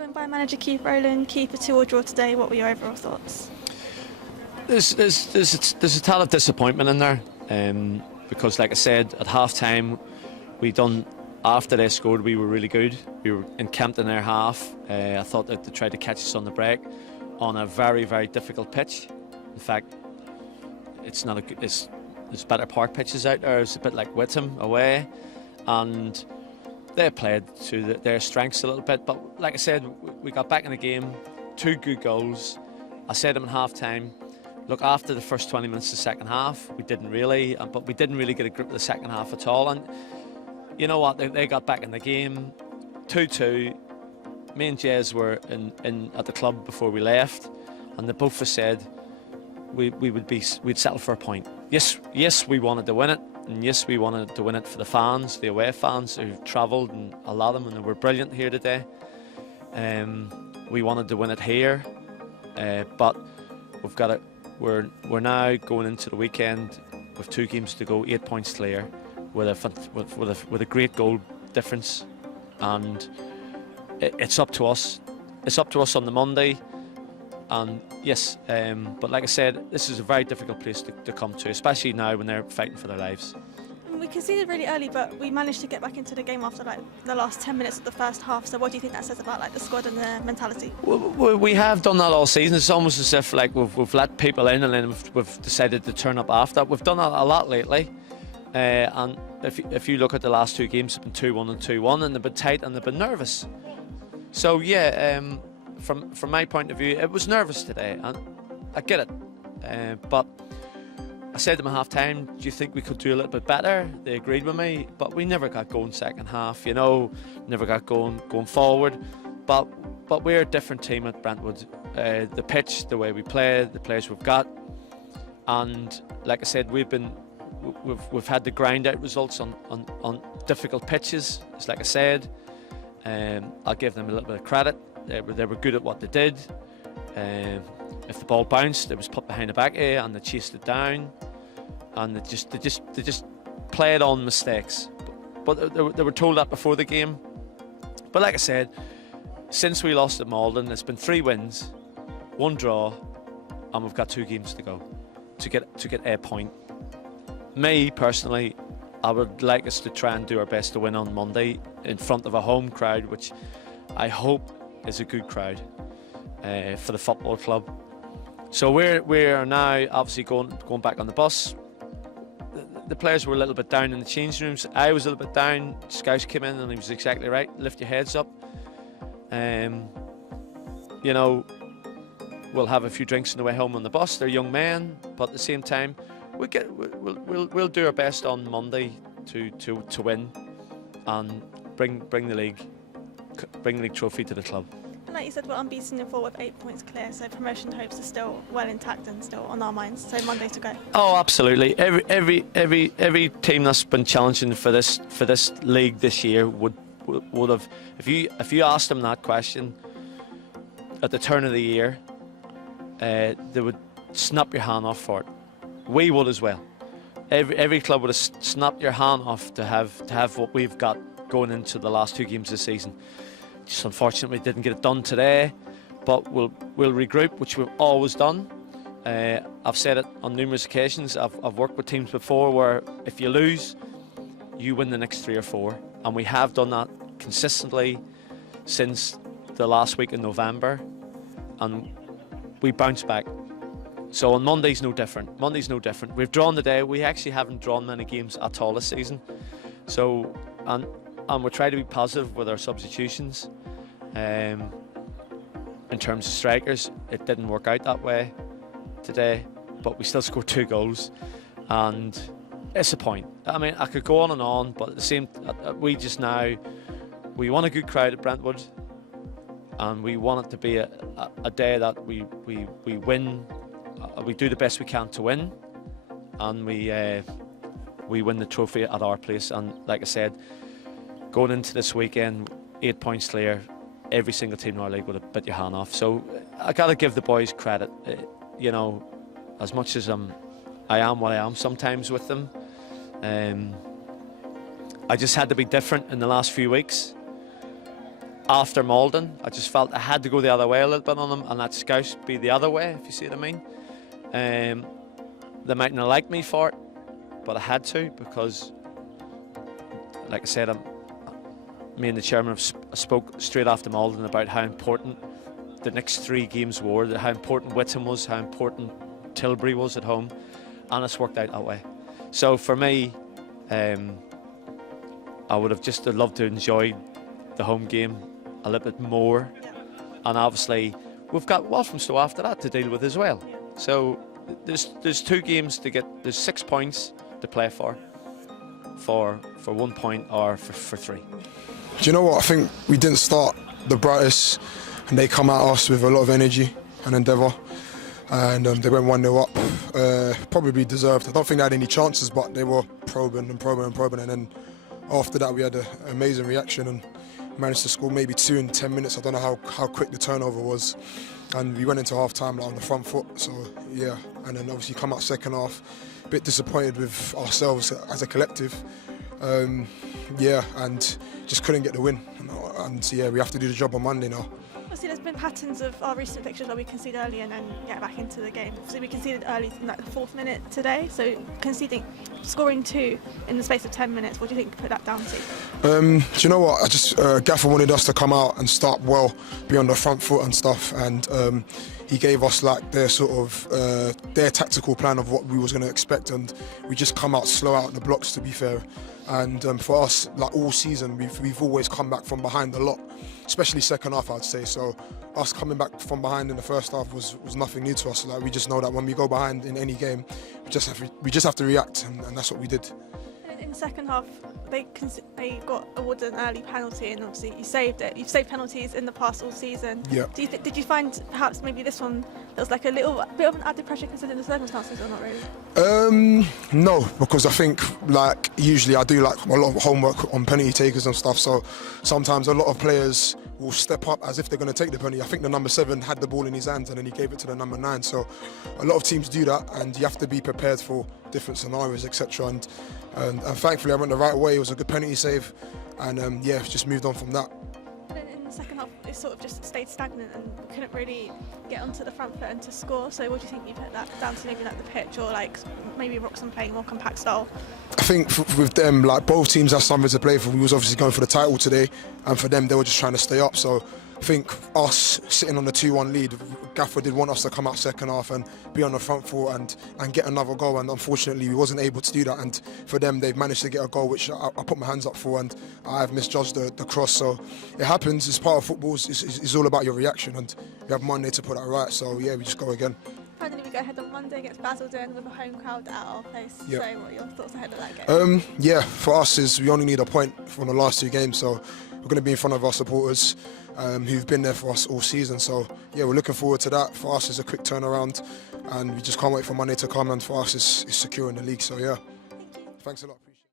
Joined by manager Keith Rowland, keeper 2-2 draw today. What were your overall thoughts? There's a tad of disappointment in there, because, like I said, at half time, after they scored, we were really good. We were encamped in their half. I thought that they tried to catch us on the break on a very, very difficult pitch. In fact, it's not there's better park pitches out there. It's a bit like Wroxham away, and they played to their strengths a little bit. But like I said, we got back in the game, 2 good goals. I said them in half time. Look, after the first 20 minutes of the second half, we didn't really get a grip of the second half at all. And you know what? They got back in the game, 2-2. Me and Jez were in at the club before we left, and the both of us said we'd settle for a point. Yes, we wanted to win it, and yes, we wanted to win it for the fans, the away fans who've travelled, and a lot of them, and they were brilliant here today. We wanted to win it here, but we've got it. We're now going into the weekend with 2 games to go, 8 points clear, with a great goal difference, and it's up to us. It's up to us on the Monday, and yes, but like I said, this is a very difficult place to come to, especially now when they're fighting for their lives. We conceded really early, but we managed to get back into the game after the last 10 minutes of the first half. So what do you think that says about the squad and the mentality? We have done that all season. It's almost as if we've let people in and then we've decided to turn up after. We've done that a lot lately, and if you look at the last 2 games, it's been 2-1 and 2-1, and they've been tight and they've been nervous. So yeah, from my point of view, it was nervous today, and I get it, but I said to them at half time, do you think we could do a little bit better? They agreed with me, but we never got going second half, never got going forward. But we're a different team at Brentwood. The pitch, the way we play, the players we've got, and like I said, we've had to grind out results on difficult pitches. It's like I said, I'll give them a little bit of credit. They were good at what they did. If the ball bounced, it was put behind the back and they chased it down, and they just played on mistakes. But they were told that before the game. But like I said, since we lost at Malden, it's been 3 wins, 1 draw, and we've got 2 games to go to get a point. Me personally, I would like us to try and do our best to win on Monday in front of a home crowd, which I hope is a good crowd for the football club. So we're now obviously going back on the bus. The players were a little bit down in the change rooms. I was a little bit down. Scouse came in and he was exactly right. Lift your heads up. We'll have a few drinks on the way home on the bus. They're young men, but at the same time, we'll do our best on Monday to win and bring the league trophy to the club. And like you said, we're unbeaten in 4 with 8 points clear, so promotion hopes are still well intact and still on our minds. So Monday to go. Oh, absolutely. Every team that's been challenging for this league this year would have, if you asked them that question at the turn of the year, they would snap your hand off for it. We would as well. Every club would have snapped your hand off to have what we've got going into the last 2 games this season. Just unfortunately didn't get it done today, but we'll regroup, which we've always done. I've said it on numerous occasions. I've worked with teams before where if you lose, you win the next 3 or 4, and we have done that consistently since the last week in November, and we bounce back. So on Monday's no different. We've drawn today. We actually haven't drawn many games at all this season. So and we're trying to be positive with our substitutions. In terms of strikers, it didn't work out that way today, but we still scored 2 goals, and it's a point. I mean, I could go on and on, but at the same, we want a good crowd at Brentwood, and we want it to be a day that we win. We do the best we can to win, and we win the trophy at our place. And like I said, going into this weekend, 8 points clear, every single team in our league would have bit your hand off. So I got to give the boys credit. As much as I am what I am sometimes with them, I just had to be different in the last few weeks. after Malden. I just felt I had to go the other way a little bit on them, and let Scouse be the other way, if you see what I mean. They mightn't have liked me for it, but I had to, because, like I said, me and the chairman spoke straight after Malden about how important the next 3 games were, how important Whittam was, how important Tilbury was at home, and it's worked out that way. So for me, I would have just loved to enjoy the home game a little bit more, and obviously we've got Walthamstow after that to deal with as well. So there's 2 games to get. There's 6 points to play for 1 point or for 3. Do you know what? I think we didn't start the brightest, and they come at us with a lot of energy and endeavour, and they went 1-0 up. Probably deserved. I don't think they had any chances, but they were probing, and then after that we had an amazing reaction and managed to score maybe 2 in 10 minutes. I don't know how quick the turnover was, and we went into half time on the front foot. So yeah, and then obviously come out second half, a bit disappointed with ourselves as a collective. And just couldn't get the win. And yeah, we have to do the job on Monday now. Obviously, there's been patterns of our recent fixtures where we concede early and then get back into the game. So we conceded early in the 4th minute today. So scoring 2 in the space of 10 minutes. What do you think you put that down to? Do you know what? I just Gaffer wanted us to come out and start well, be on the front foot and stuff, and he gave us like their sort of their tactical plan of what we was going to expect, and we just come out slow out the blocks, to be fair. And for us, like all season, we've always come back from behind a lot, especially second half, I'd say. So us coming back from behind in the first half was nothing new to us. Like, we just know that when we go behind in any game, we just have to react, and that's what we did. In the second half, they got awarded an early penalty, and obviously you saved it. You've saved penalties in the past all season. Yeah. Did you find perhaps maybe this one there was like a little bit of an added pressure considering the circumstances, or not really? No, because I think like usually I do like a lot of homework on penalty takers and stuff. So sometimes a lot of players will step up as if they're going to take the penalty. I think the number 7 had the ball in his hands and then he gave it to the number 9. So a lot of teams do that, and you have to be prepared for different scenarios, etc. And thankfully I went the right way. It was a good penalty save, and just moved on from that. And then in the second half, it sort of just stayed stagnant and couldn't really get onto the front foot and to score. So what do you think you put that down to? Maybe like the pitch, or like maybe Wroxham playing more compact style? I think with them, like both teams have something to play for. We was obviously going for the title today, and for them, they were just trying to stay up. So I think us sitting on the 2-1 lead, Gaffer did want us to come out second half and be on the front foot and get another goal, and unfortunately we wasn't able to do that. And for them, they've managed to get a goal, which I put my hands up for, and I've misjudged the cross. So it happens. It's part of football. It's all about your reaction, and we have Monday to put that right. So yeah, we just go again. Finally, we go ahead on Monday against Basildon with a home crowd at our place. Yep. So what are your thoughts ahead of that game? For us is we only need a point from the last 2 games, so we're going to be in front of our supporters who've been there for us all season. So yeah, we're looking forward to that. For us, it's a quick turnaround, and we just can't wait for Monday to come. And for us, it's securing the league. So yeah, thanks a lot.